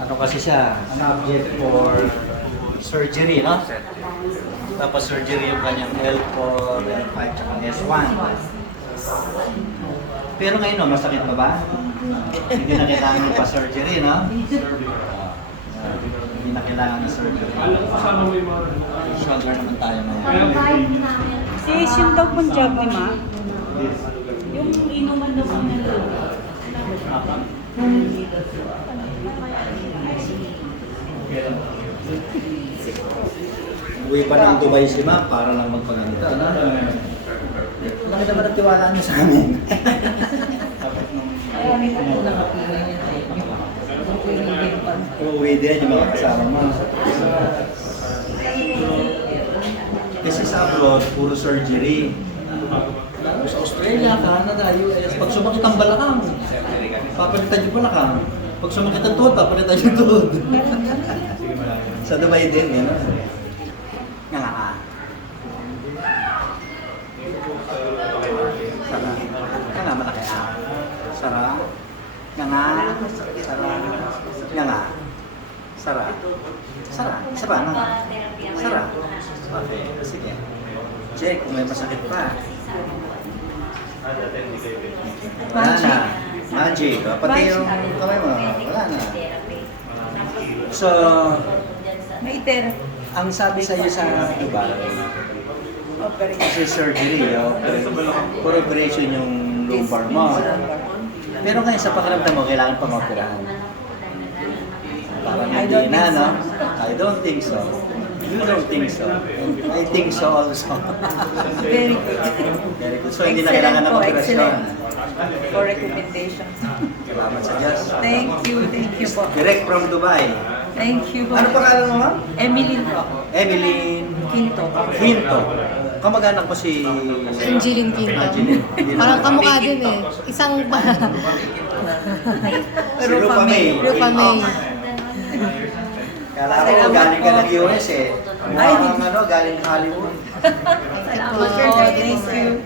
Ano kasi siya, subject for surgery, no? Tapos surgery yung kanyang L4, L5, tsaka S1. Pero ngayon, no, masakit pa ba? Hindi na kailangan ng pa-surgery, no? Hindi na kailangan ng surgery. Shoulder naman tayo ngayon. Si yung daw pong job ni Ma, yung inuman daw po nila. Uwi pa ng Dubai si Ma para lang magpaganda, no? Laki naman ang tiwala niyo sa amin. Uuwi din yung mga kasama mo. Kasi sa abroad, puro surgery. Sa Australia, Canada, US, pag sumakit ang balakang, papalitan yung balakang. Pag sumakit ang tuhod, papalitan yung tuhod. Sa Dubai din, yan. Nga nga. Sara. Nga nga, malaki ah. Sara. Nga nga. Sara. Nga nga. Sara. Sara. Sara na. Sara. Okay, sige. Check kung may masakit pa. Wala na. Magic. Pati yung kamay mo. Wala na. So, May therapy. ang sabi sa iyo sa Dubai, kasi surgery, for operation yung lumbar mo. Pero ngayon sa pakiramdam mo, kailangan pang operahan. Parang hindi na, no? I don't think so. You don't think so. And I think so also. Very good. Very good. So hindi na kailangan ng operasyon. Excellent. For recommendations. Salamat sa Diyos. Thank you po. Direct from Dubai. Thank you po. Ano pangalan mo, ma'am? Emily po. Emeline Quinto. Hinto. Kamag-anak mo si Angeline Quinto. Angeline. Hindi Parang naman. kamukha din eh. Isang Rupa May. Rupa May. Kala ko galing ka ng US eh. Ay, Mukhang ano, galing Hollywood. Salamat. Thank you.